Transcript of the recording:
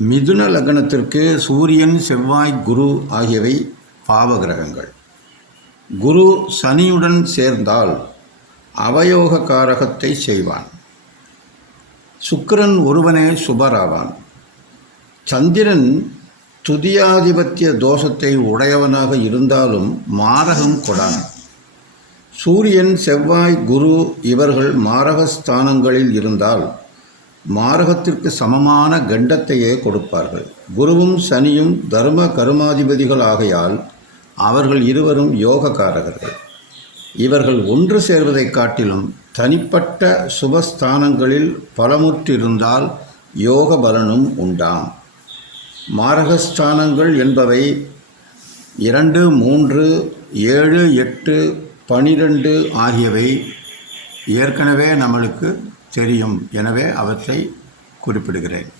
மிதுன லக்னத்திற்கு சூரியன் செவ்வாய் குரு ஆகியவை பாவகிரகங்கள். குரு சனியுடன் சேர்ந்தால் அவயோக காரகத்தை செய்வான். சுக்கிரன் ஒருவனே சுபராவான். சந்திரன் துதியாதிபத்திய தோஷத்தை உடையவனாக இருந்தாலும் மாரகம் கொடான் சூரியன் செவ்வாய் குரு இவர்கள் மாரகஸ்தானங்களில் இருந்தால் மாரகத்திற்கு சமமான கண்டத்தையே கொடுப்பார்கள். குருவும் சனியும் தர்ம கருமாதிபதிகள் ஆகையால் அவர்கள் இருவரும் யோகக்காரகர்கள் இவர்கள் ஒன்று சேர்வதைக் காட்டிலும் தனிப்பட்ட சுபஸ்தானங்களில் பலமுற்றிருந்தால் யோக பலனும் உண்டாம். மாரகஸ்தானங்கள் என்பவை இரண்டு மூன்று ஏழு எட்டு பனிரெண்டு ஆகியவை ஏற்கனவே நம்மளுக்கு தெரியும். எனவே அவற்றை குறிப்பிடுகிறேன்.